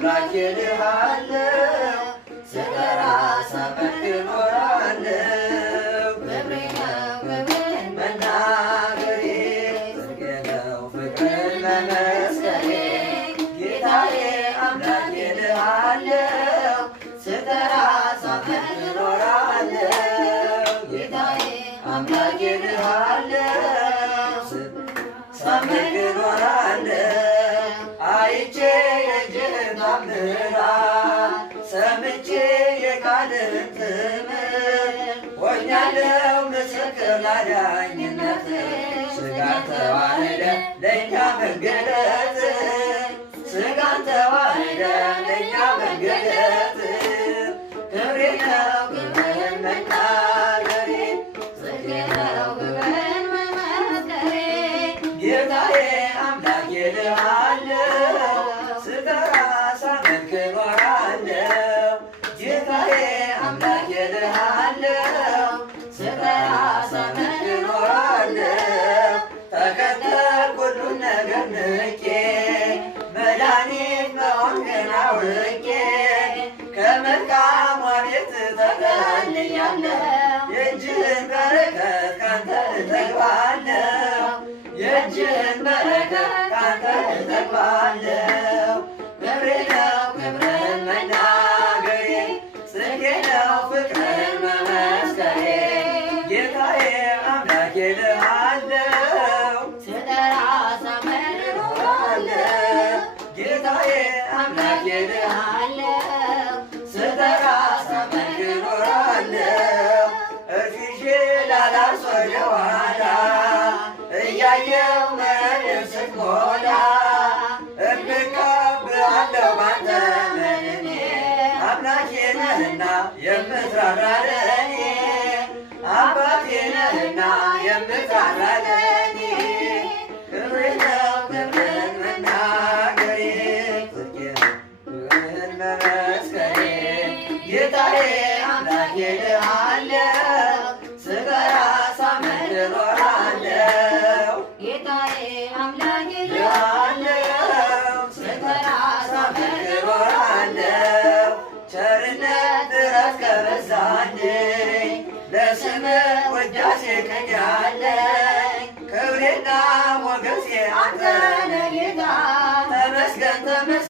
አምላኬ ልሃለው ስጠራ ሳመልክ እኖራለው። ክብሬ ነው ክብርን መናገሬ ጽድቄ ነው ፍቅርን መመስከሬ ጌታዬ አምላኬ ልሃለው ስጠራ ሳመልክ እኖራለው። ጌታዬ አምላኬ ልሃለው ሳመልክ እኖራለው። አይቼ የእጅህን ታምራት ሰምቼ የቃልህን ትምህርት ሆኛለሁ ምስክር ላዳኝነትህ ሥጋን ተዋህደ ለእኛ መገለጥ ሥጋን ተዋህደ ለእኛ መገለጥ ክብሬ ነው ክብርን መናገሬ ጽድቄ ነው ክብርን መመስከሬ ጌታዬ አምላኬ ልሃለው ስጠራ ሳመልክ እኖራለው። ጌታዬ አምላኬ ልሃለው ስጠራ ሳመልክ እኖራለው። ተከተልኩ ሁሉን ነገር ንቄ መድኃኒት መሆንህን አውቄ ከመልካሟ ቤት ተጠልያለሁ የእጅህን በረከት ካንተ እጠግባለሁ የእጅህን በረከት ካንተ እጠግባለሁ። ክብሬ ነው ክብርን መናገሬ ጽድቄ ነው ፍቅርን መመስከሬ ጌታዬ አምላኬ ልሃለው ስጠራ ሳመልክ እኖራለው። ጌታዬ አምላኬ ልሃለው ስጠራ ሳመልክ እኖራለው። እርፊሼ ላላርስ ወደ ኋላ እያየው መረድን ስትሞላ እምቀብሃለሁ ባንተ መድኔ አምላኬ ነህና የምትራራ ለእኔ አባቴ ነህና የምትራራ ለእኔ ክብሬ ነው ክብርን መናገሬ ጽድቄ ነው ፍቅርን መመስከሬ ጌታዬ አምላኬ ልሃለው ስጠራ ሳመልክ እኖራለው። ጌታዬ አምላኬ ልሃለው ስጠራ ሳመልክ እኖራለው። ቸርነት ምሕረት ከበዛልኝ ለስምህ ውዳሴ ቅኔ አለኝ ክብሬና ሞገሴ አንተ ነህ ጌታ